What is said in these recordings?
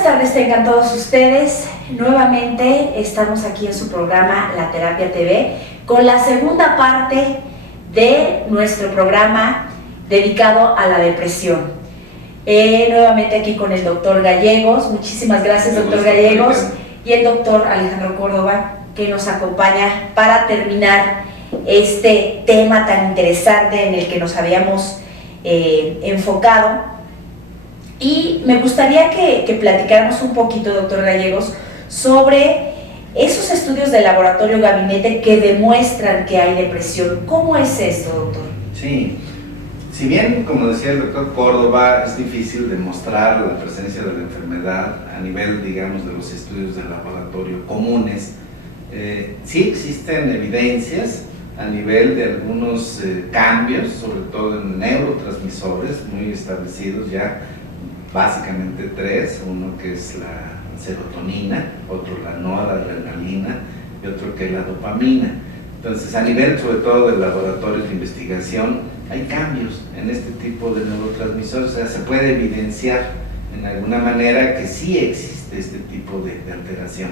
Buenas tardes tengan todos ustedes. Nuevamente estamos aquí en su programa La Terapia TV con la segunda parte de nuestro programa dedicado a la depresión. Nuevamente aquí con el doctor Gallegos. Muchísimas gracias, doctor Gallegos, y el doctor Alejandro Córdoba, que nos acompaña para terminar este tema tan interesante en el que nos habíamos enfocado. Y me gustaría que platicáramos un poquito, doctor Gallegos, sobre esos estudios de laboratorio gabinete que demuestran que hay depresión. ¿Cómo es esto, doctor? Sí, si bien, como decía el doctor Córdoba, es difícil demostrar la presencia de la enfermedad a nivel, digamos, de los estudios de laboratorio comunes, sí existen evidencias a nivel de algunos cambios, sobre todo en neurotransmisores muy establecidos ya, básicamente tres: uno que es la serotonina, otro la noradrenalina y otro que es la dopamina. Entonces, a nivel sobre todo de laboratorios de investigación, hay cambios en este tipo de neurotransmisores, o sea, se puede evidenciar en alguna manera que sí existe este tipo de alteración.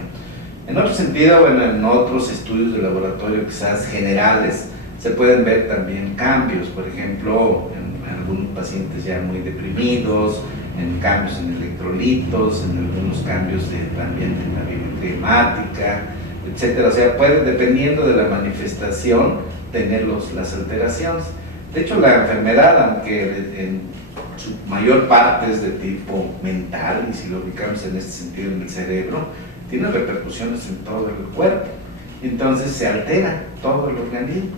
En otro sentido, bueno, en otros estudios de laboratorio quizás generales, se pueden ver también cambios, por ejemplo, en algunos pacientes ya muy deprimidos, en cambios en electrolitos, en algunos cambios también en la biometría hemática, etcétera. O sea, puede, dependiendo de la manifestación, tener las alteraciones. De hecho, la enfermedad, aunque en su mayor parte es de tipo mental, y si lo ubicamos en este sentido en el cerebro, tiene repercusiones en todo el cuerpo. Entonces se altera todo el organismo.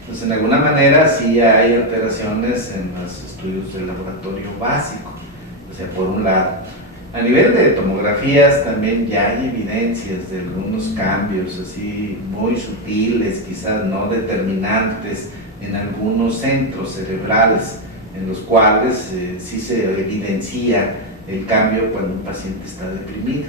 Entonces, en alguna manera sí hay alteraciones en los estudios de laboratorio básico. O sea, por un lado, a nivel de tomografías también ya hay evidencias de algunos cambios así muy sutiles, quizás no determinantes, en algunos centros cerebrales, en los cuales sí se evidencia el cambio cuando un paciente está deprimido.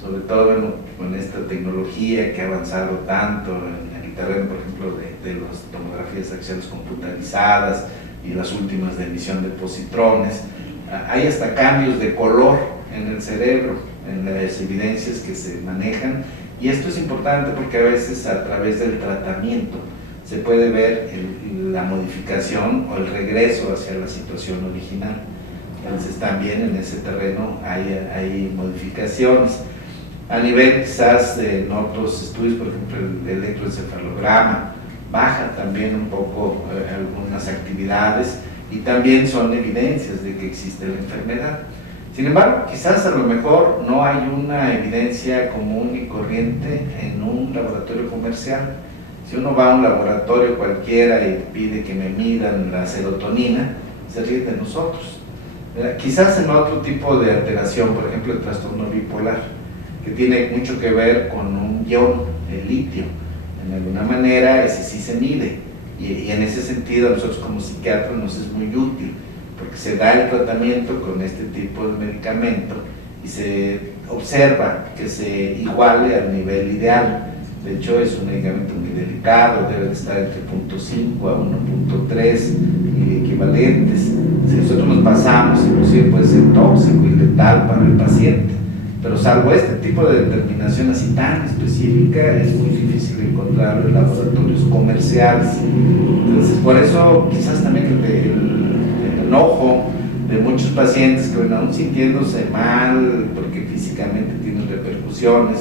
Sobre todo, bueno, con esta tecnología que ha avanzado tanto en el terreno, por ejemplo, de las tomografías axiales computarizadas y las últimas de emisión de positrones, hay hasta cambios de color en el cerebro, en las evidencias que se manejan, y esto es importante porque a veces a través del tratamiento se puede ver la modificación o el regreso hacia la situación original. Entonces también en ese terreno hay modificaciones. A nivel quizás en otros estudios, por ejemplo el electroencefalograma, baja también un poco algunas actividades, y también son evidencias de que existe la enfermedad. Sin embargo, quizás a lo mejor no hay una evidencia común y corriente en un laboratorio comercial. Si uno va a un laboratorio cualquiera y pide que me midan la serotonina, se ríe de nosotros. Quizás en otro tipo de alteración, por ejemplo el trastorno bipolar, que tiene mucho que ver con un ion, el litio. En alguna manera ese sí se mide. Y en ese sentido a nosotros como psiquiatras nos es muy útil, porque se da el tratamiento con este tipo de medicamento y se observa que se iguale al nivel ideal. De hecho, es un medicamento muy delicado, debe de estar entre 0.5 a 1.3 equivalentes. Si nosotros nos pasamos, inclusive puede ser tóxico y letal para el paciente. Pero salvo este tipo de determinación así tan específica, es muy difícil encontrarlo en laboratorios comerciales. Entonces, por eso quizás también el enojo de muchos pacientes que aún sintiéndose mal, porque físicamente tienen repercusiones,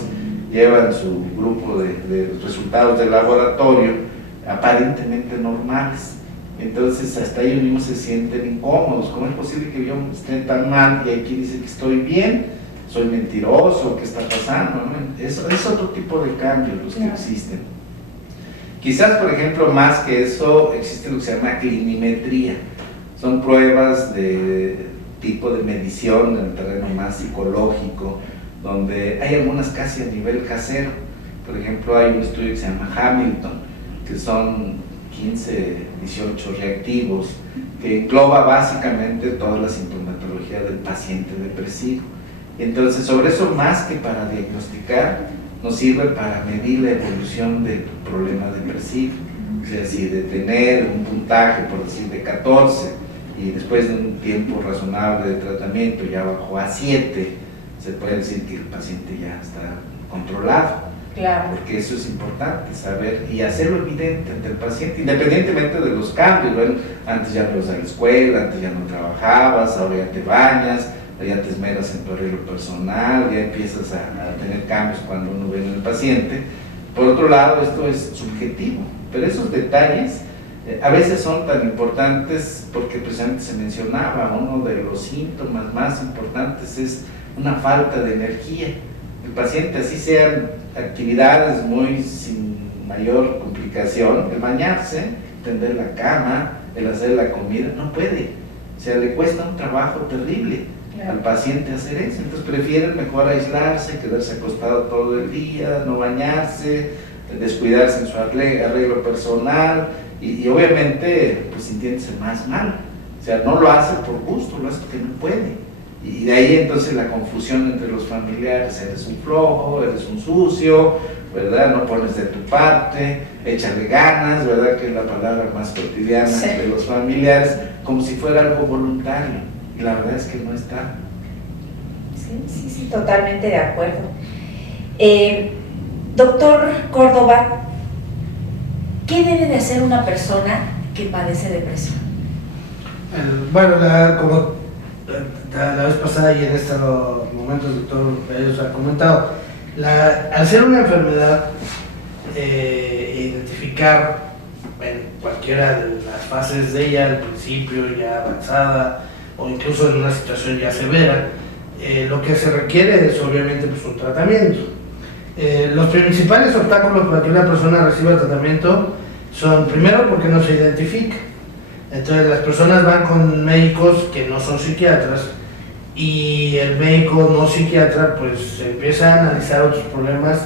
llevan su grupo de resultados del laboratorio aparentemente normales. Entonces, hasta ellos mismos se sienten incómodos. ¿Cómo es posible que yo esté tan mal y aquí dice que estoy bien? ¿Soy mentiroso? ¿Qué está pasando? ¿No? Es otro tipo de cambios los que existen. Quizás, por ejemplo, más que eso, existe lo que se llama clinimetría. Son pruebas de tipo de medición en el terreno más psicológico, donde hay algunas casi a nivel casero. Por ejemplo, hay un estudio que se llama Hamilton, que son 15, 18 reactivos, que engloba básicamente toda la sintomatología del paciente depresivo. Entonces, sobre eso, más que para diagnosticar, nos sirve para medir la evolución del problema depresivo. O sea, si de tener un puntaje, por decir, de 14, y después de un tiempo razonable de tratamiento ya bajó a 7, se puede decir que el paciente ya está controlado. Claro. Porque eso es importante, saber y hacerlo evidente ante el paciente, independientemente de los cambios. Bueno, antes ya no ibas a la escuela, antes ya no trabajabas, ahora ya te bañas, ya te esmeras en tu arreglo personal, ya empiezas a tener cambios cuando uno ve en el paciente. Por otro lado, esto es subjetivo, pero esos detalles a veces son tan importantes porque precisamente se mencionaba, uno de los síntomas más importantes es una falta de energía. El paciente, así sean actividades muy sin mayor complicación, el bañarse, tender la cama, el hacer la comida, no puede. O sea, le cuesta un trabajo terrible al paciente hacer eso. Entonces prefieren mejor aislarse, quedarse acostado todo el día, no bañarse, descuidarse en su arreglo personal y obviamente pues sintiéndose más mal. O sea, no lo hace por gusto, lo hace porque no puede. Y de ahí entonces la confusión entre los familiares, eres un flojo, eres un sucio, ¿verdad? No pones de tu parte, échale ganas, ¿verdad? Que es la palabra más cotidiana de los familiares, como si fuera algo voluntario, y la verdad es que no está. Sí, totalmente de acuerdo. Doctor Córdoba, ¿qué debe de hacer una persona que padece depresión? Bueno, como la vez pasada y en estos momentos el doctor Pérez ha comentado, al ser una enfermedad, identificar en cualquiera de las fases de ella, al principio ya avanzada o incluso en una situación ya severa, lo que se requiere es obviamente pues, un tratamiento. Los principales obstáculos para que una persona reciba tratamiento son, primero, porque no se identifica. Entonces las personas van con médicos que no son psiquiatras y el médico no psiquiatra pues empieza a analizar otros problemas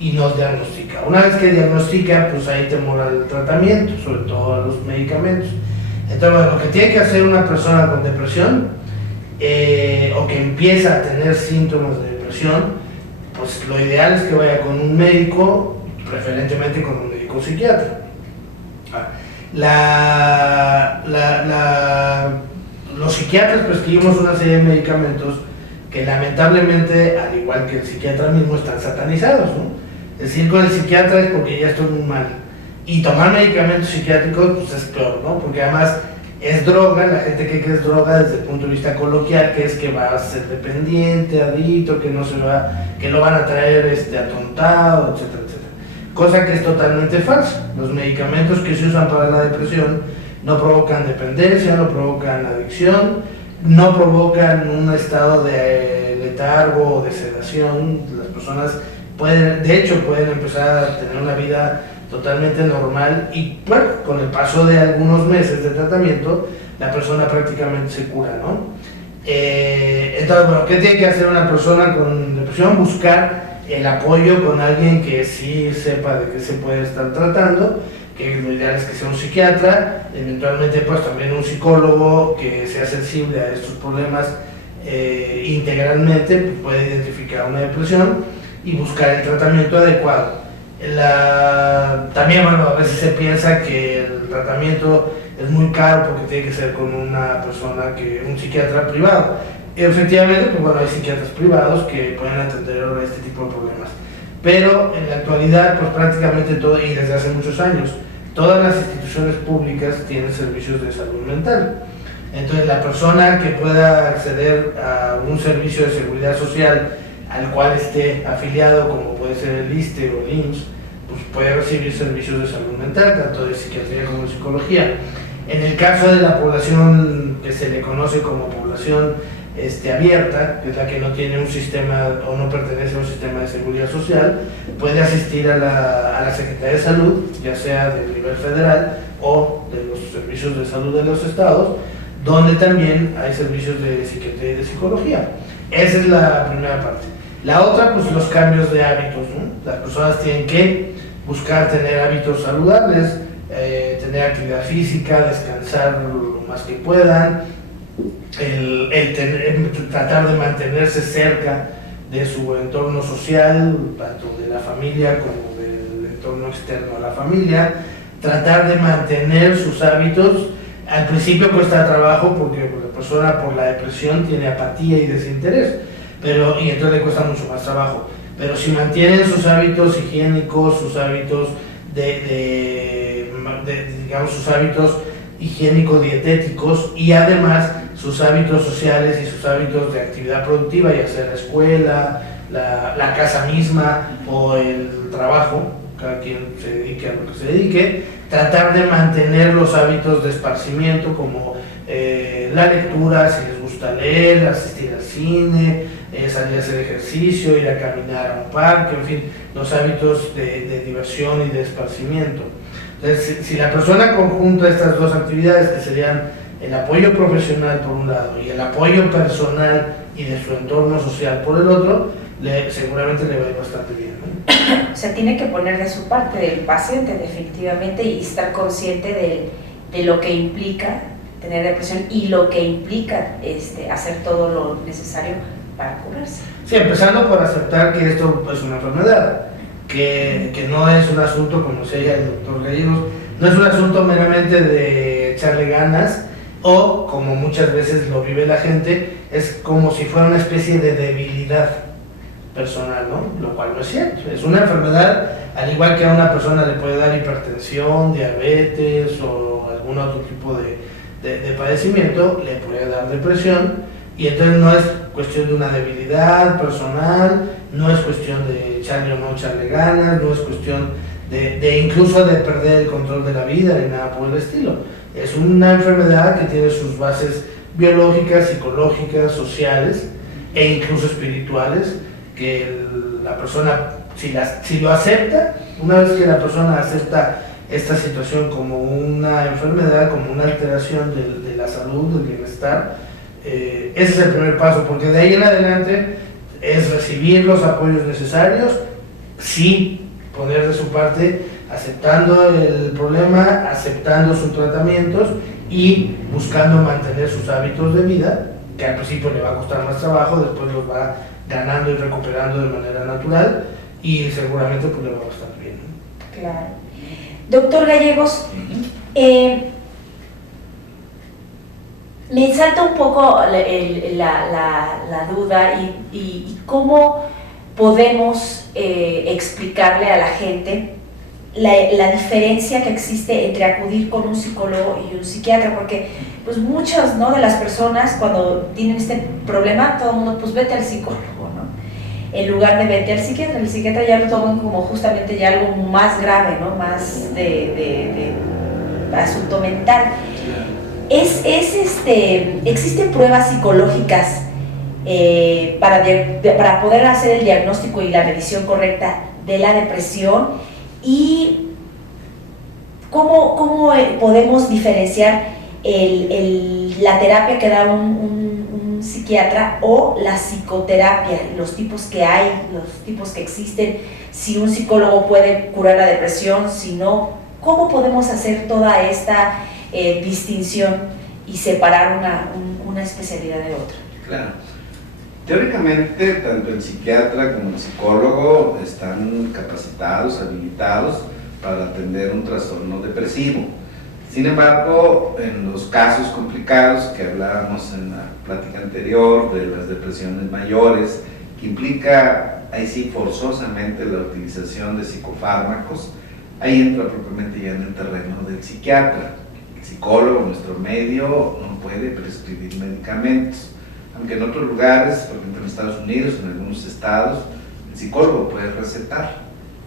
y nos diagnostica. Una vez que diagnostica, pues ahí temora el tratamiento, sobre todo los medicamentos. Entonces, bueno, lo que tiene que hacer una persona con depresión o que empieza a tener síntomas de depresión, pues lo ideal es que vaya con un médico, preferentemente con un médico psiquiatra. Los psiquiatras prescribimos una serie de medicamentos que lamentablemente, al igual que el psiquiatra mismo, están satanizados, ¿no? Decir con el psiquiatra es porque ya estoy muy mal. Y tomar medicamentos psiquiátricos pues es peor, ¿no? Porque además es droga, la gente cree que es droga desde el punto de vista coloquial, que es que va a ser dependiente, adicto, que lo van a traer atontado, etcétera, etcétera. Cosa que es totalmente falsa. Los medicamentos que se usan para la depresión no provocan dependencia, no provocan adicción, no provocan un estado de letargo o de sedación. Las personas pueden empezar a tener una vida totalmente normal y bueno, con el paso de algunos meses de tratamiento, la persona prácticamente se cura, ¿no? Entonces, bueno, ¿qué tiene que hacer una persona con depresión? Buscar el apoyo con alguien que sí sepa de qué se puede estar tratando, que lo ideal es que sea un psiquiatra, eventualmente pues también un psicólogo que sea sensible a estos problemas integralmente, pues, puede identificar una depresión y buscar el tratamiento adecuado. También, bueno, a veces se piensa que el tratamiento es muy caro porque tiene que ser con una persona, un psiquiatra privado. Efectivamente, pues bueno, hay psiquiatras privados que pueden atender este tipo de problemas. Pero en la actualidad, pues prácticamente todo, y desde hace muchos años, todas las instituciones públicas tienen servicios de salud mental. Entonces, la persona que pueda acceder a un servicio de seguridad social al cual esté afiliado, como puede ser el ISSSTE o el IMSS, pues puede recibir servicios de salud mental, tanto de psiquiatría como de psicología. En el caso de la población que se le conoce como población abierta, que es la que no tiene un sistema o no pertenece a un sistema de seguridad social, puede asistir a la Secretaría de Salud, ya sea del nivel federal o de los servicios de salud de los estados, donde también hay servicios de psiquiatría y de psicología. Esa es la primera parte. La otra, pues los cambios de hábitos, ¿no? Las personas tienen que buscar tener hábitos saludables, tener actividad física, descansar lo más que puedan, tratar de mantenerse cerca de su entorno social, tanto de la familia como del entorno externo a la familia, tratar de mantener sus hábitos. Al principio cuesta trabajo porque la persona por la depresión tiene apatía y desinterés, y entonces le cuesta mucho más trabajo. Pero si mantienen sus hábitos higiénicos, sus hábitos digamos, sus hábitos higiénico-dietéticos y además sus hábitos sociales y sus hábitos de actividad productiva, ya sea la escuela, la casa misma o el trabajo, cada quien se dedique a lo que se dedique, tratar de mantener los hábitos de esparcimiento como la lectura, si les gusta leer, asistir al cine, salir a hacer ejercicio, ir a caminar a un parque, en fin, los hábitos de diversión y de esparcimiento. Entonces, si la persona conjunta estas dos actividades, que serían el apoyo profesional por un lado y el apoyo personal y de su entorno social por el otro, seguramente le va a ir bastante bien, ¿no? O sea, tiene que poner de su parte del paciente definitivamente y estar consciente de lo que implica tener depresión y lo que implica hacer todo lo necesario para curarse. Sí, empezando por aceptar que esto es una enfermedad, que no es un asunto, como decía el doctor Gallegos, no es un asunto meramente de echarle ganas, o como muchas veces lo vive la gente, es como si fuera una especie de debilidad personal, ¿no? Lo cual no es cierto. Es una enfermedad, al igual que a una persona le puede dar hipertensión, diabetes o algún otro tipo de padecimiento, le puede dar depresión, y entonces no es cuestión de una debilidad personal, no es cuestión de echarle o no echarle ganas, no es cuestión de incluso de perder el control de la vida ni nada por el estilo. Es una enfermedad que tiene sus bases biológicas, psicológicas, sociales e incluso espirituales, que la persona, si lo acepta, una vez que la persona acepta esta situación como una enfermedad, como una alteración de la salud, del bienestar, ese es el primer paso, porque de ahí en adelante es recibir los apoyos necesarios, sí poner de su parte, aceptando el problema, aceptando sus tratamientos y buscando mantener sus hábitos de vida, que al principio le va a costar más trabajo, después los va ganando y recuperando de manera natural y seguramente pues le va a estar bien, ¿no? Claro. Doctor Gallegos, me salta un poco la duda y cómo podemos explicarle a la gente la diferencia que existe entre acudir con un psicólogo y un psiquiatra, porque pues muchas, ¿no?, de las personas cuando tienen este problema, todo el mundo pues vete al psicólogo, ¿no?, en lugar de vete al psiquiatra. El psiquiatra ya lo toman como justamente ya algo más grave, ¿no?, más de asunto mental. ¿Existen pruebas psicológicas para poder hacer el diagnóstico y la medición correcta de la depresión? ¿Y cómo podemos diferenciar la terapia que da un psiquiatra o la psicoterapia, los tipos que hay, los tipos que existen, si un psicólogo puede curar la depresión, si no? ¿Cómo podemos hacer toda esta distinción y separar una especialidad de otra? Claro. Teóricamente, tanto el psiquiatra como el psicólogo están capacitados, habilitados para atender un trastorno depresivo. Sin embargo, en los casos complicados que hablábamos en la plática anterior de las depresiones mayores, que implica, ahí sí, forzosamente la utilización de psicofármacos, ahí entra propiamente ya en el terreno del psiquiatra. El psicólogo, nuestro medio, no puede prescribir medicamentos. Aunque en otros lugares, por ejemplo en Estados Unidos, en algunos estados, el psicólogo puede recetar.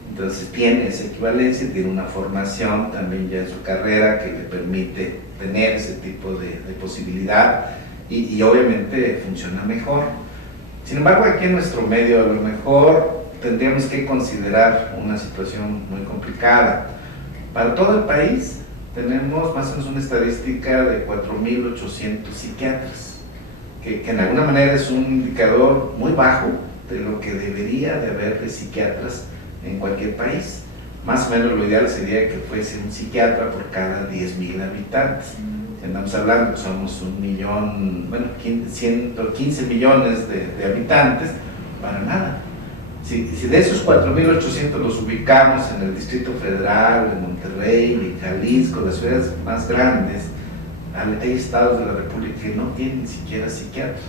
Entonces tiene esa equivalencia, tiene una formación también ya en su carrera que le permite tener ese tipo de posibilidad y obviamente funciona mejor. Sin embargo, aquí en nuestro medio a lo mejor tendríamos que considerar una situación muy complicada. Para todo el país tenemos más o menos una estadística de 4.800 psiquiatras. Que en alguna manera es un indicador muy bajo de lo que debería de haber de psiquiatras en cualquier país. Más o menos lo ideal sería que fuese un psiquiatra por cada 10.000 habitantes. Si andamos hablando, somos 115 millones de habitantes, para nada. Si de esos 4.800 los ubicamos en el Distrito Federal, en Monterrey, en Jalisco, las ciudades más grandes, hay estados de la República que no tienen siquiera psiquiatras.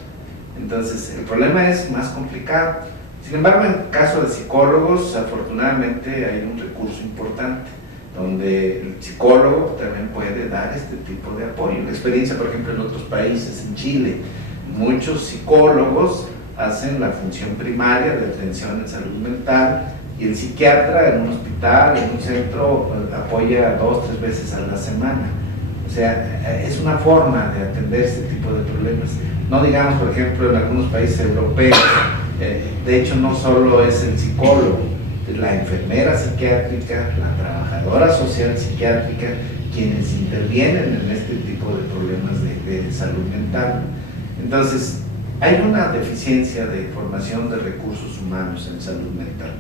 Entonces, el problema es más complicado. Sin embargo, en el caso de psicólogos, afortunadamente hay un recurso importante, donde el psicólogo también puede dar este tipo de apoyo. La experiencia, por ejemplo, en otros países, en Chile, muchos psicólogos hacen la función primaria de atención en salud mental, y el psiquiatra en un hospital, en un centro, apoya 2 o 3 veces a la semana. O sea, es una forma de atender este tipo de problemas. No digamos, por ejemplo, en algunos países europeos, de hecho no solo es el psicólogo, es la enfermera psiquiátrica, la trabajadora social psiquiátrica, quienes intervienen en este tipo de problemas de salud mental. Entonces, hay una deficiencia de formación de recursos humanos en salud mental.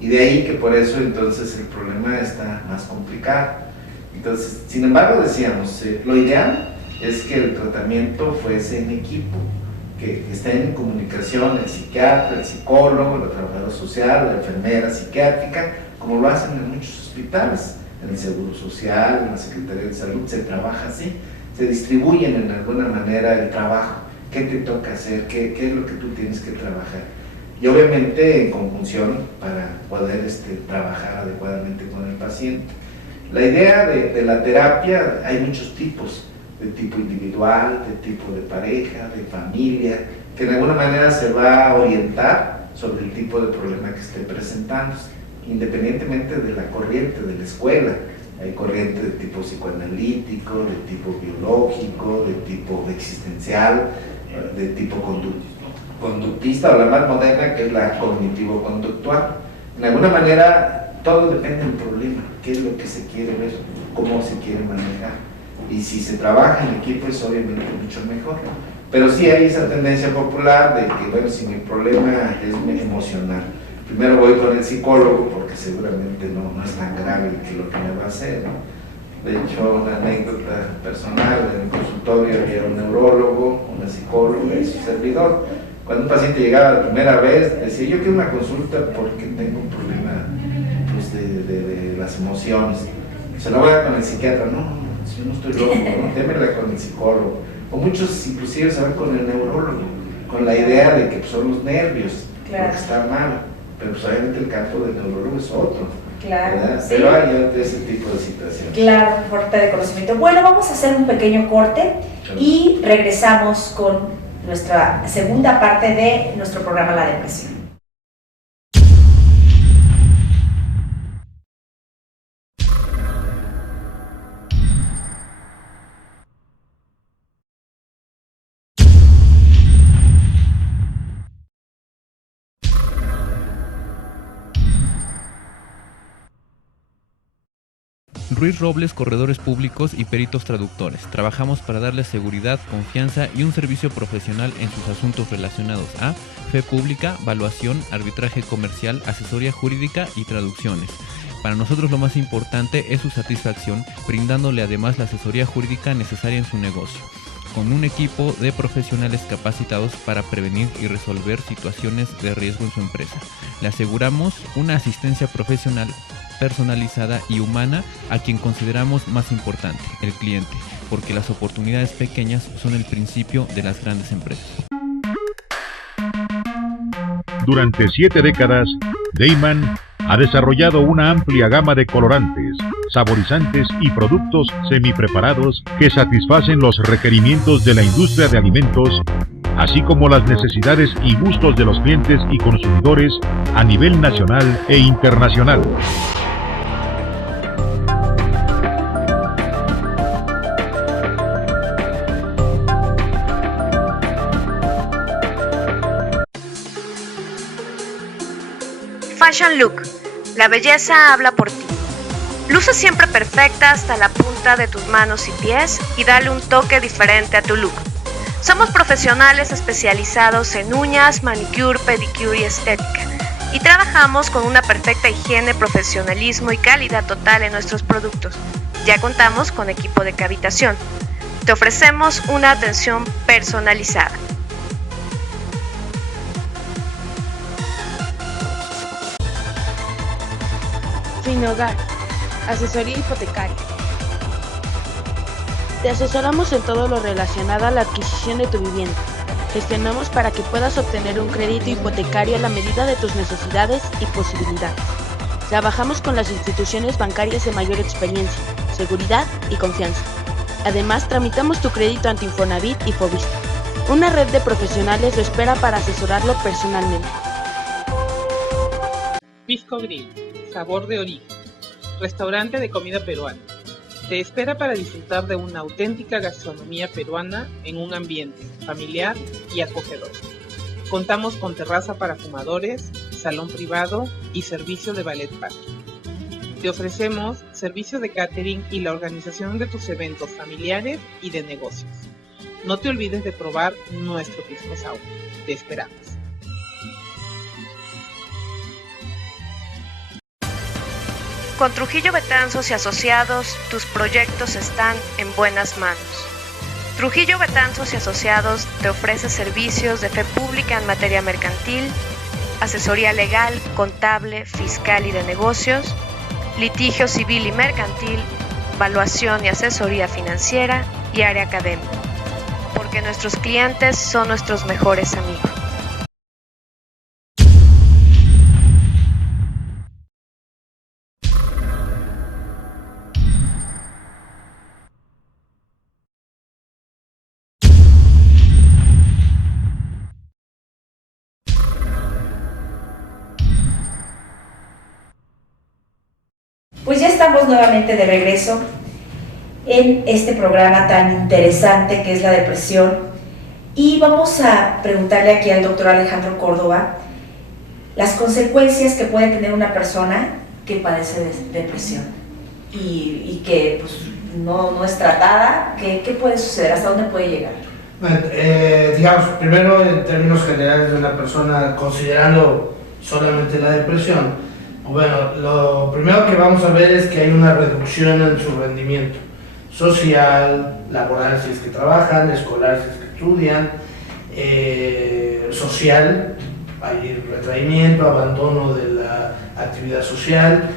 Y de ahí que por eso entonces el problema está más complicado. Entonces, sin embargo, decíamos, lo ideal es que el tratamiento fuese en equipo, que estén en comunicación el psiquiatra, el psicólogo, la trabajadora social, la enfermera psiquiátrica, como lo hacen en muchos hospitales, en el Seguro Social, en la Secretaría de Salud, se trabaja así, se distribuyen en alguna manera el trabajo, qué te toca hacer, qué es lo que tú tienes que trabajar. Y obviamente en conjunción para poder trabajar adecuadamente con el paciente. La idea de la terapia, hay muchos tipos, de tipo individual, de tipo de pareja, de familia, que de alguna manera se va a orientar sobre el tipo de problema que esté presentando, independientemente de la corriente de la escuela. Hay corriente de tipo psicoanalítico, de tipo biológico, de tipo existencial, de tipo conductista, o la más moderna, que es la cognitivo-conductual. De alguna manera, todo depende del problema, qué es lo que se quiere ver, cómo se quiere manejar. Y si se trabaja en equipo es obviamente mucho mejor. Pero sí hay esa tendencia popular de que, bueno, si mi problema es emocional, primero voy con el psicólogo porque seguramente no es tan grave que lo que me va a hacer, ¿no? De hecho, una anécdota personal, en el consultorio había un neurólogo, una psicóloga y su servidor. Cuando un paciente llegaba la primera vez, decía, yo quiero una consulta porque tengo un problema pues, de las emociones. Se lo voy a dar con el psiquiatra, no, yo no estoy loco, ¿no? Démela con el psicólogo. O muchos inclusive se van con el neurólogo, con la idea de que pues, son los nervios, claro, que está mal, pero pues obviamente el campo del neurólogo es otro. Claro, sí. Pero hay ese tipo de situaciones. Claro, falta de conocimiento. Bueno, vamos a hacer un pequeño corte y regresamos con nuestra segunda parte de nuestro programa La Depresión. Ruiz Robles, corredores públicos y peritos traductores. Trabajamos para darles seguridad, confianza y un servicio profesional en sus asuntos relacionados a fe pública, valuación, arbitraje comercial, asesoría jurídica y traducciones. Para nosotros lo más importante es su satisfacción, brindándole además la asesoría jurídica necesaria en su negocio, con un equipo de profesionales capacitados para prevenir y resolver situaciones de riesgo en su empresa. Le aseguramos una asistencia profesional personalizada y humana a quien consideramos más importante, el cliente, porque las oportunidades pequeñas son el principio de las grandes empresas. Durante 7 décadas, Deiman ha desarrollado una amplia gama de colorantes, saborizantes y productos semipreparados que satisfacen los requerimientos de la industria de alimentos, así como las necesidades y gustos de los clientes y consumidores a nivel nacional e internacional. Fashion Look. La belleza habla por ti. Luce siempre perfecta hasta la punta de tus manos y pies y dale un toque diferente a tu look. Somos profesionales especializados en uñas, manicure, pedicure y estética. Y trabajamos con una perfecta higiene, profesionalismo y calidad total en nuestros productos. Ya contamos con equipo de cavitación. Te ofrecemos una atención personalizada. Finhogar, asesoría hipotecaria. Te asesoramos en todo lo relacionado a la adquisición de tu vivienda. Gestionamos para que puedas obtener un crédito hipotecario a la medida de tus necesidades y posibilidades. Trabajamos con las instituciones bancarias de mayor experiencia, seguridad y confianza. Además, tramitamos tu crédito ante Infonavit y Fovista. Una red de profesionales lo espera para asesorarlo personalmente. Pisco Grill, sabor de origen. Restaurante de comida peruana. Te espera para disfrutar de una auténtica gastronomía peruana en un ambiente familiar y acogedor. Contamos con terraza para fumadores, salón privado y servicio de ballet parking. Te ofrecemos servicio de catering y la organización de tus eventos familiares y de negocios. No te olvides de probar nuestro pisco sour. Te esperamos. Con Trujillo Betanzos y Asociados, tus proyectos están en buenas manos. Trujillo Betanzos y Asociados te ofrece servicios de fe pública en materia mercantil, asesoría legal, contable, fiscal y de negocios, litigio civil y mercantil, evaluación y asesoría financiera y área académica, porque nuestros clientes son nuestros mejores amigos. Pues ya estamos nuevamente de regreso en este programa tan interesante que es la depresión y vamos a preguntarle aquí al doctor Alejandro Córdoba las consecuencias que puede tener una persona que padece de depresión y que pues, no es tratada. ¿Qué puede suceder? ¿Hasta dónde puede llegar? Digamos, primero en términos generales de una persona, considerando solamente la depresión, bueno, lo primero que vamos a ver es que hay una reducción en su rendimiento social, laboral si es que trabajan, escolar si es que estudian, social, hay retraimiento, abandono de la actividad social,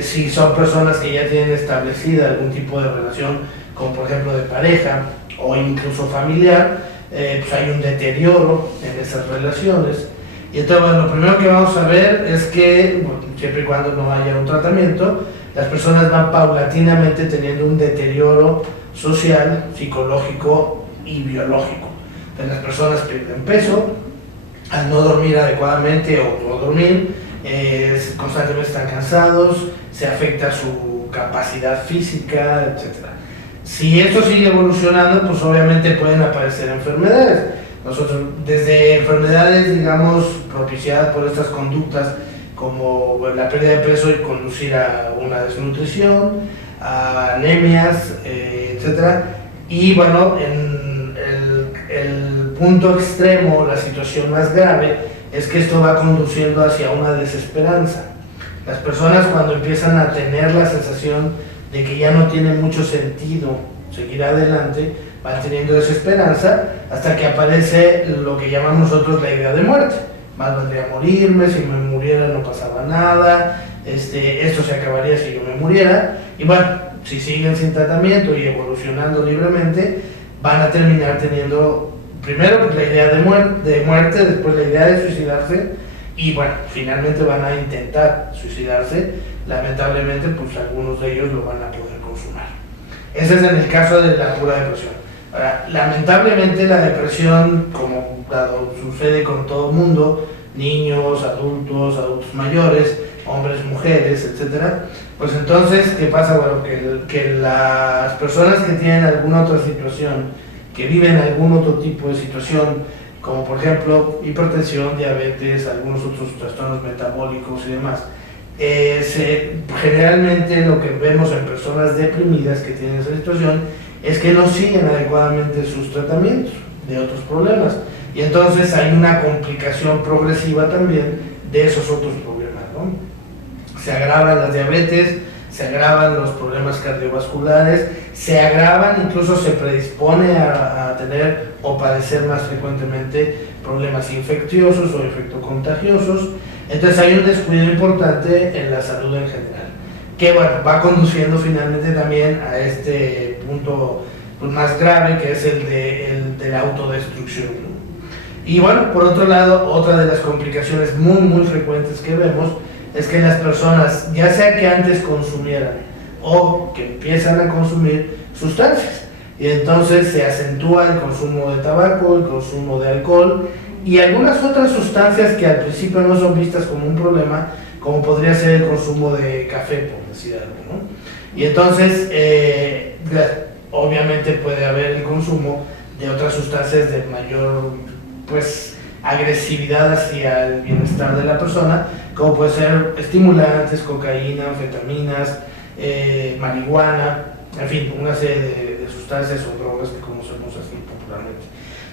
si son personas que ya tienen establecida algún tipo de relación, como por ejemplo de pareja o incluso familiar, pues hay un deterioro en esas relaciones. Y entonces, bueno, lo primero que vamos a ver es que, bueno, siempre y cuando no haya un tratamiento, las personas van paulatinamente teniendo un deterioro social, psicológico y biológico. Entonces, las personas pierden peso, al no dormir adecuadamente o no dormir, constantemente están cansados, se afecta su capacidad física, etc. Si esto sigue evolucionando, pues obviamente pueden aparecer enfermedades. Nosotros, desde enfermedades, digamos, propiciadas por estas conductas, como la pérdida de peso y conducir a una desnutrición, a anemias, etc. Y bueno, en el punto extremo, la situación más grave, es que esto va conduciendo hacia una desesperanza. Las personas cuando empiezan a tener la sensación de que ya no tiene mucho sentido seguir adelante, van teniendo desesperanza hasta que aparece lo que llamamos nosotros la idea de muerte. Más valdría morirme, si me muriera no pasaba nada, esto se acabaría si yo me muriera. Y bueno, si siguen sin tratamiento y evolucionando libremente, van a terminar teniendo primero la idea de muerte, después la idea de suicidarse y bueno, finalmente van a intentar suicidarse. Lamentablemente, pues algunos de ellos lo van a poder consumar. Ese es en el caso de la pura depresión. Ahora, lamentablemente la depresión, como sucede con todo el mundo, niños, adultos mayores, hombres, mujeres, etcétera, pues entonces, ¿qué pasa? Bueno, que las personas que tienen alguna otra situación, que viven algún otro tipo de situación, como por ejemplo hipertensión, diabetes, algunos otros trastornos metabólicos y demás, generalmente lo que vemos en personas deprimidas que tienen esa situación es que no siguen adecuadamente sus tratamientos de otros problemas y entonces hay una complicación progresiva también de esos otros problemas, ¿no? Se agravan las diabetes, se agravan los problemas cardiovasculares, se agravan, incluso se predispone a tener o padecer más frecuentemente problemas infecciosos o infectocontagiosos. Entonces hay un descuido importante en la salud en general, que bueno, va conduciendo finalmente también a este punto pues, más grave, que es el de la autodestrucción, ¿no? Y bueno, por otro lado, otra de las complicaciones muy frecuentes que vemos es que las personas, ya sea que antes consumieran o que empiezan a consumir sustancias, y entonces se acentúa el consumo de tabaco, el consumo de alcohol y algunas otras sustancias que al principio no son vistas como un problema, como podría ser el consumo de café, por decir algo, ¿no? Y entonces, obviamente puede haber el consumo de otras sustancias de mayor, pues, agresividad hacia el bienestar de la persona, como puede ser estimulantes, cocaína, anfetaminas, marihuana, en fin, una serie de sustancias o drogas que conocemos así popularmente.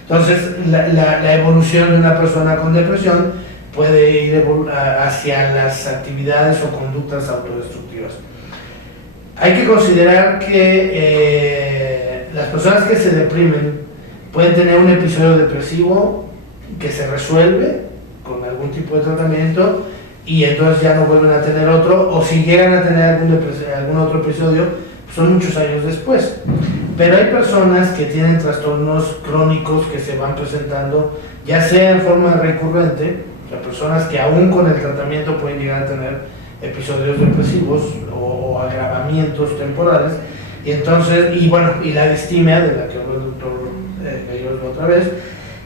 Entonces, la evolución de una persona con depresión puede ir hacia las actividades o conductas autodestructivas. Hay que considerar que las personas que se deprimen pueden tener un episodio depresivo que se resuelve con algún tipo de tratamiento y entonces ya no vuelven a tener otro, o si llegan a tener algún otro episodio, son muchos años después. Pero hay personas que tienen trastornos crónicos que se van presentando, ya sea en forma recurrente, o sea, personas que aún con el tratamiento pueden llegar a tener episodios depresivos o agravamientos temporales, y entonces, y la distimia, de la que habló el doctor Gallegos otra vez,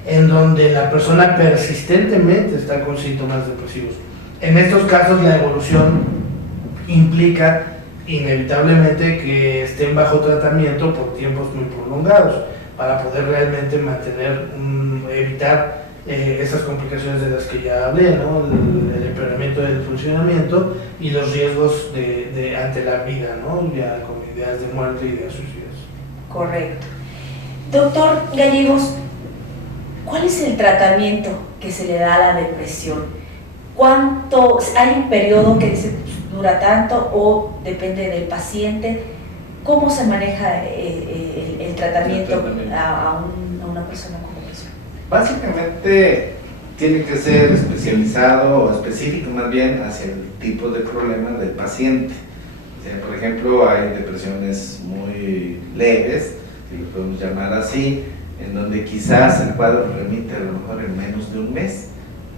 en donde la persona persistentemente está con síntomas depresivos. En estos casos la evolución implica inevitablemente que estén bajo tratamiento por tiempos muy prolongados para poder realmente evitar esas complicaciones de las que ya hablé, ¿no? El empeoramiento del funcionamiento y los riesgos ante la vida, ¿no? Ya con ideas de muerte y ideas suicidas. Correcto. Doctor Gallegos, ¿cuál es el tratamiento que se le da a la depresión? ¿Cuánto? ¿Hay un periodo que dice dura tanto o depende del paciente? ¿Cómo se maneja el tratamiento a una persona con depresión? Básicamente tiene que ser especializado o específico más bien hacia el tipo de problema del paciente. O sea, por ejemplo, hay depresiones muy leves, si lo podemos llamar así, en donde quizás el cuadro remite a lo mejor en menos de un mes.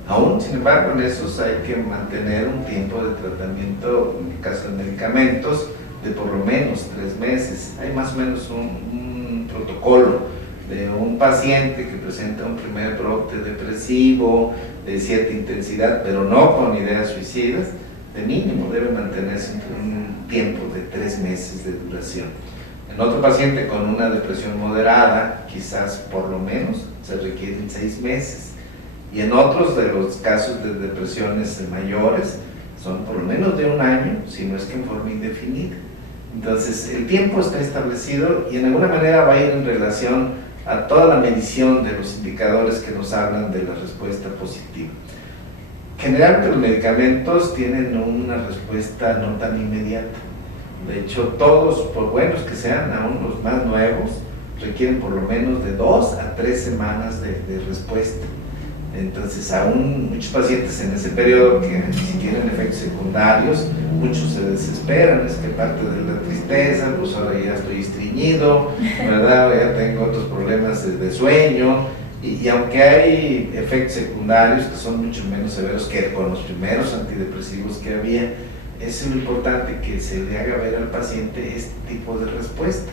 Aún, sin embargo, en esos hay que mantener un tiempo de tratamiento, en el caso de medicamentos, de por lo menos 3 meses. Hay más o menos un protocolo de un paciente que presenta un primer brote depresivo de cierta intensidad, pero no con ideas suicidas, de mínimo debe mantenerse un tiempo de 3 meses de duración. En otro paciente con una depresión moderada, quizás por lo menos se requieren 6 meses. Y en otros de los casos de depresiones mayores son por lo menos de 1 año, si no es que en forma indefinida. Entonces el tiempo está establecido y en alguna manera va a ir en relación a toda la medición de los indicadores que nos hablan de la respuesta positiva. Generalmente los medicamentos tienen una respuesta no tan inmediata. De hecho, todos, por buenos que sean, aún los más nuevos, requieren por lo menos de 2 a 3 semanas de respuesta. Entonces, aún muchos pacientes en ese periodo que si tienen efectos secundarios, muchos se desesperan, es que parte de la tristeza, pues ahora ya estoy estreñido, ¿verdad? Ya tengo otros problemas de sueño, y aunque hay efectos secundarios que son mucho menos severos que con los primeros antidepresivos que había, es lo importante que se le haga ver al paciente este tipo de respuesta.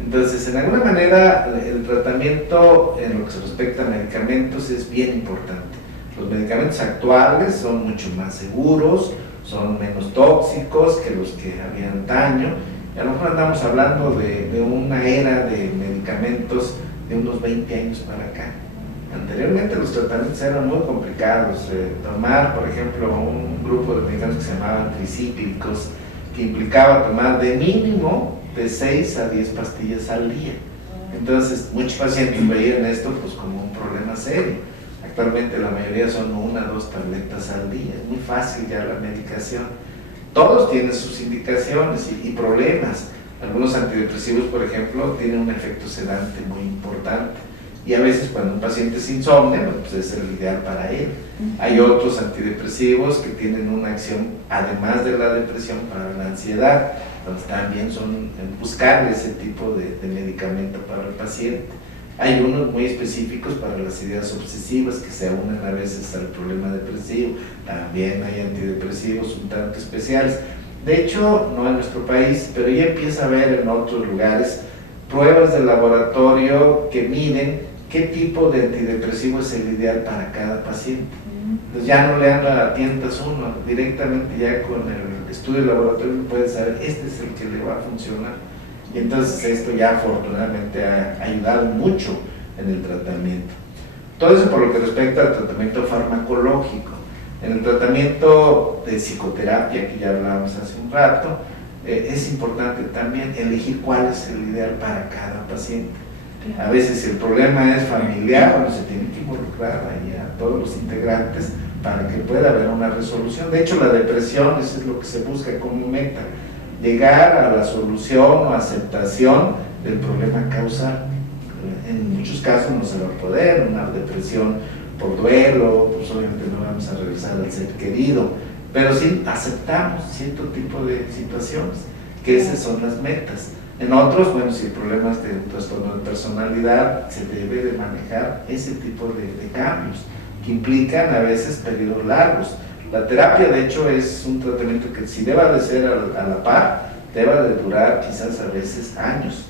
Entonces, en alguna manera, el tratamiento en lo que se respecta a medicamentos es bien importante. Los medicamentos actuales son mucho más seguros, son menos tóxicos que los que había antaño, y a lo mejor andamos hablando de una era de medicamentos de unos 20 años para acá. Anteriormente los tratamientos eran muy complicados. Tomar, por ejemplo, un grupo de medicamentos que se llamaban tricíclicos, que implicaba tomar de mínimo de 6 a 10 pastillas al día. Entonces, muchos pacientes veían esto pues como un problema serio. Actualmente la mayoría son 1 o 2 tabletas al día. Es muy fácil ya la medicación. Todos tienen sus indicaciones y problemas. Algunos antidepresivos, por ejemplo, tienen un efecto sedante muy importante. Y a veces cuando un paciente es insomnio, pues es el ideal para él. Hay otros antidepresivos que tienen una acción, además de la depresión, para la ansiedad. Entonces también son buscar ese tipo de medicamento para el paciente. Hay unos muy específicos para las ideas obsesivas que se unen a veces al problema depresivo. También hay antidepresivos un tanto especiales. De hecho, no en nuestro país, pero ya empieza a haber en otros lugares pruebas de laboratorio que miden qué tipo de antidepresivo es el ideal para cada paciente. Entonces ya no le dan la tientas uno, directamente ya con el estudio de laboratorio puede saber este es el que le va a funcionar. Y entonces esto ya afortunadamente ha ayudado mucho en el tratamiento. Todo eso por lo que respecta al tratamiento farmacológico. En el tratamiento de psicoterapia, que ya hablábamos hace un rato, es importante también elegir cuál es el ideal para cada paciente. A veces si el problema es familiar, bueno, se tiene que involucrar ahí a todos los integrantes para que pueda haber una resolución. De hecho, la depresión, eso es lo que se busca como meta, llegar a la solución o aceptación del problema causal. En muchos casos no se va a poder, una depresión por duelo, pues obviamente no vamos a regresar al ser querido, pero sí aceptamos cierto tipo de situaciones, que esas son las metas. En otros, bueno, si el problema es de un trastorno de personalidad, se debe de manejar ese tipo de cambios, que implican a veces periodos largos. La terapia, de hecho, es un tratamiento que si debe de ser a la par, debe de durar quizás a veces años.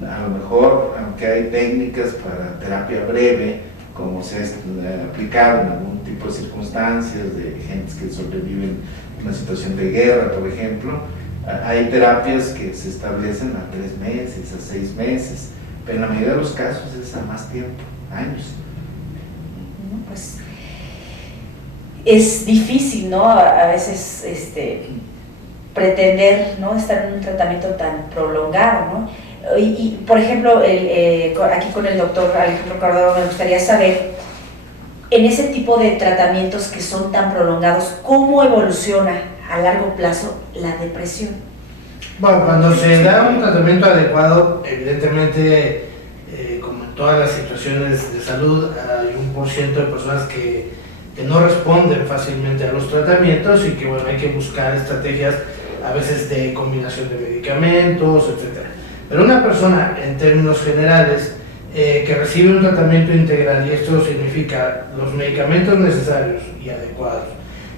A lo mejor, aunque hay técnicas para terapia breve, como se ha aplicado en algún tipo de circunstancias, de gentes que sobreviven en una situación de guerra, por ejemplo, hay terapias que se establecen a 3 meses, a 6 meses, pero en la mayoría de los casos es a más tiempo, años. Pues es difícil, ¿no? A veces pretender, ¿no?, estar en un tratamiento tan prolongado, ¿no? Y por ejemplo, aquí con el doctor Alejandro Córdoba me gustaría saber, en ese tipo de tratamientos que son tan prolongados, ¿cómo evoluciona a largo plazo la depresión? Bueno, cuando se da un tratamiento adecuado, evidentemente, como en todas las situaciones de salud, hay un % de personas que no responden fácilmente a los tratamientos y que, bueno, hay que buscar estrategias a veces de combinación de medicamentos, etc. Pero una persona, en términos generales, que recibe un tratamiento integral, y esto significa los medicamentos necesarios y adecuados,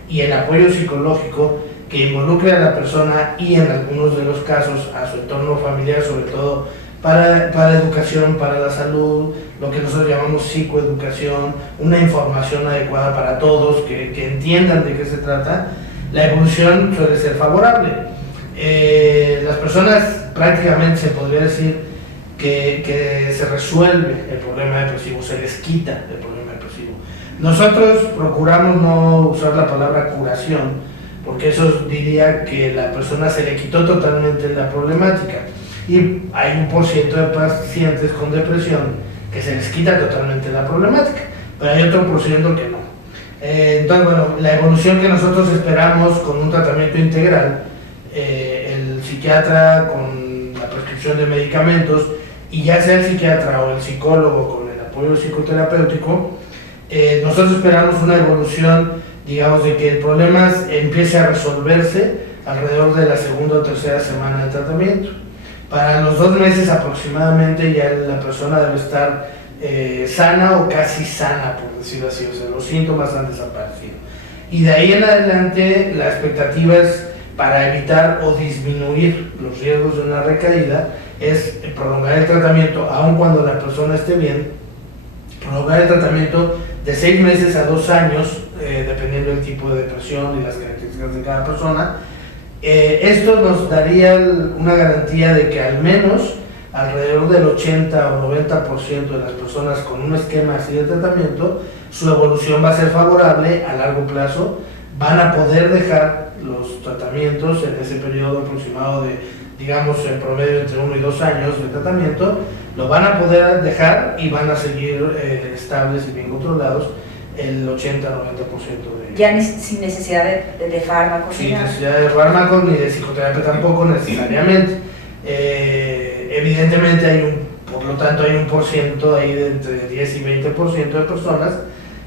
y el apoyo psicológico que involucre a la persona y en algunos de los casos a su entorno familiar, sobre todo para educación, para la salud, lo que nosotros llamamos psicoeducación, una información adecuada para todos, que entiendan de qué se trata, la evolución suele ser favorable. Las personas prácticamente se podría decir que se resuelve el problema depresivo, se les quita el problema depresivo. Nosotros procuramos no usar la palabra curación, porque eso diría que la persona se le quitó totalmente la problemática. Y hay un % de pacientes con depresión que se les quita totalmente la problemática, pero hay otro % que no. Entonces, bueno, la evolución que nosotros esperamos con un tratamiento integral, el psiquiatra con la prescripción de medicamentos, y ya sea el psiquiatra o el psicólogo con el apoyo psicoterapéutico, nosotros esperamos una evolución, digamos, de que el problema empiece a resolverse alrededor de la segunda o tercera semana de tratamiento. Para los 2 meses aproximadamente ya la persona debe estar sana o casi sana, por decirlo así, o sea, los síntomas han desaparecido. Y de ahí en adelante la expectativa es, para evitar o disminuir los riesgos de una recaída, es prolongar el tratamiento, aun cuando la persona esté bien, prolongar el tratamiento de 6 meses a 2 años, dependiendo del tipo de depresión y las características de cada persona. Esto nos daría una garantía de que al menos alrededor del 80 o 90% de las personas con un esquema así de tratamiento, su evolución va a ser favorable a largo plazo, van a poder dejar los tratamientos en ese periodo aproximado de, digamos, en promedio entre 1 y 2 años de tratamiento, lo van a poder dejar y van a seguir estables y bien controlados el 80-90% de... Ya sin necesidad de fármacos. Sin necesidad de fármacos ni de psicoterapia tampoco necesariamente. Evidentemente por lo tanto hay un % ahí de entre 10 y 20% de personas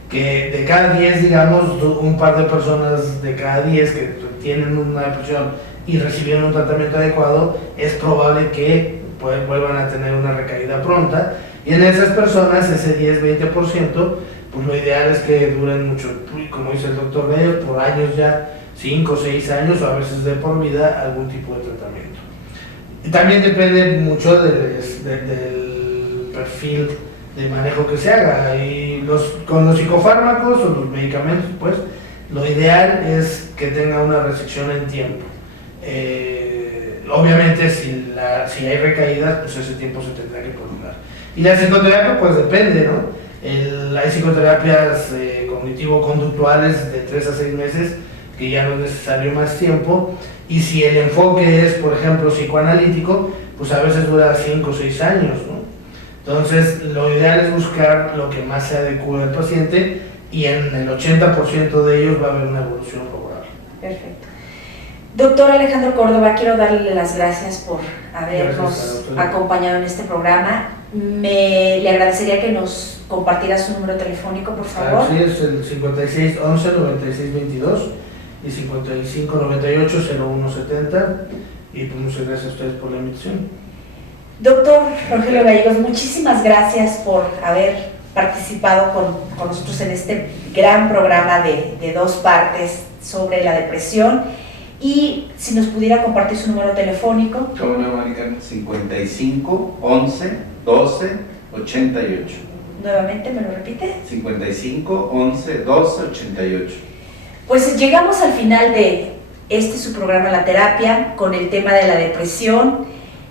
que de cada 10, digamos, un par de personas de cada 10 que tienen una depresión y recibieron un tratamiento adecuado, es probable que vuelvan a tener una recaída pronta. Y en esas personas, ese 10-20%, pues lo ideal es que duren mucho, como dice el doctor Meyer, por años ya, 5 o 6 años, o a veces de por vida, algún tipo de tratamiento. Y también depende mucho del perfil de manejo que se haga. Y con los psicofármacos o los medicamentos, pues, lo ideal es que tenga una resección en tiempo. Obviamente, si hay recaídas, pues ese tiempo se tendrá que prolongar. Y la psicoterapia, pues depende, ¿no? Hay psicoterapias cognitivo-conductuales de 3 a 6 meses, que ya no es necesario más tiempo. Y si el enfoque es, por ejemplo, psicoanalítico, pues a veces dura 5 o 6 años, ¿no? Entonces, lo ideal es buscar lo que más se adecue al paciente, y en el 80% de ellos va a haber una evolución favorable. Perfecto. Doctor Alejandro Córdoba, quiero darle las gracias por habernos acompañado en este programa. Le agradecería que nos compartiera su número telefónico, por favor. Sí, es el 5611-9622 y 5598-0170. Y pues muchas gracias a ustedes por la invitación. Doctor Rogelio Gallegos, muchísimas gracias por haber participado con nosotros en este gran programa de 2 partes sobre la depresión. Y si nos pudiera compartir su número telefónico. ¿Cómo no, Maricarmen? 55 11 12 88. Nuevamente, ¿me lo repite? 55 11 12 88. Pues llegamos al final de su programa La Terapia con el tema de la depresión.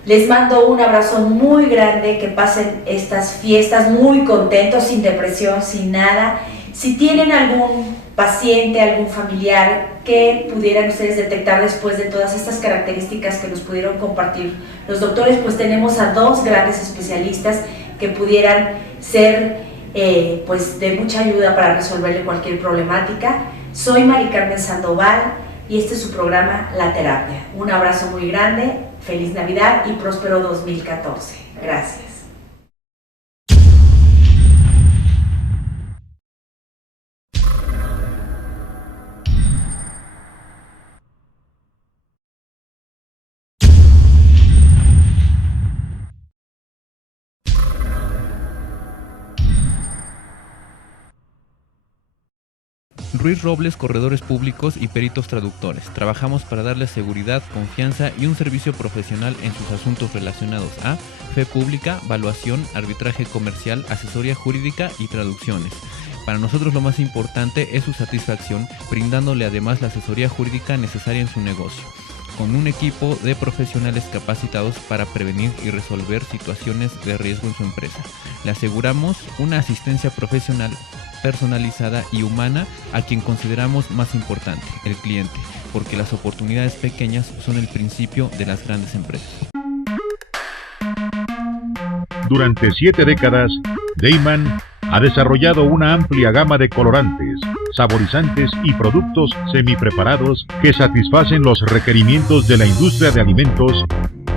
Les mando un abrazo muy grande, que pasen estas fiestas muy contentos, sin depresión, sin nada. Si tienen algún paciente, algún familiar que pudieran ustedes detectar después de todas estas características que nos pudieron compartir los doctores, pues tenemos a 2 grandes especialistas que pudieran ser pues de mucha ayuda para resolverle cualquier problemática. Soy Maricarmen Sandoval y este es su programa La Terapia. Un abrazo muy grande, feliz Navidad y próspero 2014. Gracias. Ruiz Robles, corredores públicos y peritos traductores. Trabajamos para darles seguridad, confianza y un servicio profesional en sus asuntos relacionados a fe pública, valuación, arbitraje comercial, asesoría jurídica y traducciones. Para nosotros lo más importante es su satisfacción, brindándole además la asesoría jurídica necesaria en su negocio, con un equipo de profesionales capacitados para prevenir y resolver situaciones de riesgo en su empresa. Le aseguramos una asistencia profesional personalizada y humana a quien consideramos más importante, el cliente, porque las oportunidades pequeñas son el principio de las grandes empresas. Durante 7 décadas, Deiman ha desarrollado una amplia gama de colorantes, saborizantes y productos semipreparados que satisfacen los requerimientos de la industria de alimentos,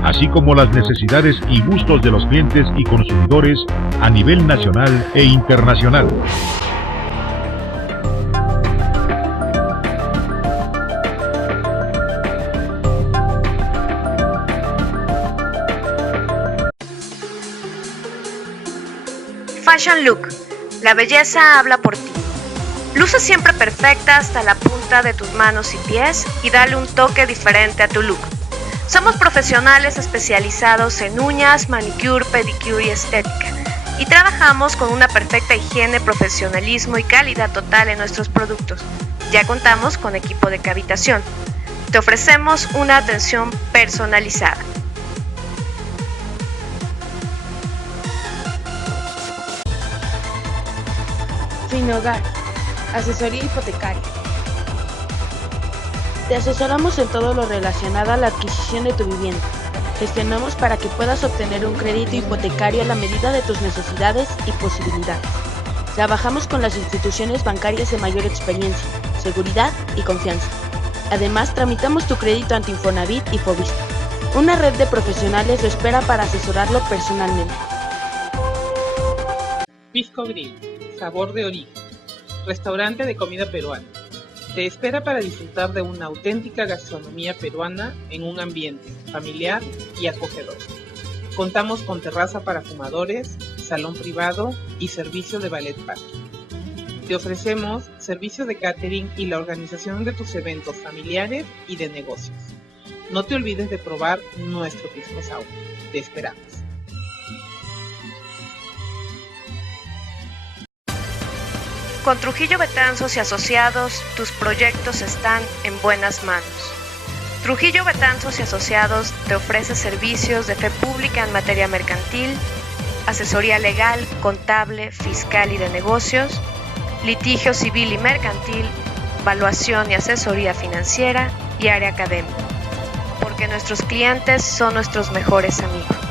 así como las necesidades y gustos de los clientes y consumidores a nivel nacional e internacional. Fashion Look. La belleza habla por ti. Luce siempre perfecta hasta la punta de tus manos y pies y dale un toque diferente a tu look. Somos profesionales especializados en uñas, manicure, pedicure y estética. Y trabajamos con una perfecta higiene, profesionalismo y calidad total en nuestros productos. Ya contamos con equipo de cavitación. Te ofrecemos una atención personalizada. Finhogar, asesoría hipotecaria. Te asesoramos en todo lo relacionado a la adquisición de tu vivienda. Gestionamos para que puedas obtener un crédito hipotecario a la medida de tus necesidades y posibilidades. Trabajamos con las instituciones bancarias de mayor experiencia, seguridad y confianza. Además, tramitamos tu crédito ante Infonavit y Fovista. Una red de profesionales lo espera para asesorarlo personalmente. Pisco Grill, sabor de origen. Restaurante de comida peruana. Te espera para disfrutar de una auténtica gastronomía peruana en un ambiente familiar y acogedor. Contamos con terraza para fumadores, salón privado y servicio de ballet parking. Te ofrecemos servicio de catering y la organización de tus eventos familiares y de negocios. No te olvides de probar nuestro pisco sour. Te esperamos. Con Trujillo Betanzos y Asociados, tus proyectos están en buenas manos. Trujillo Betanzos y Asociados te ofrece servicios de fe pública en materia mercantil, asesoría legal, contable, fiscal y de negocios, litigio civil y mercantil, valuación y asesoría financiera y área académica, porque nuestros clientes son nuestros mejores amigos.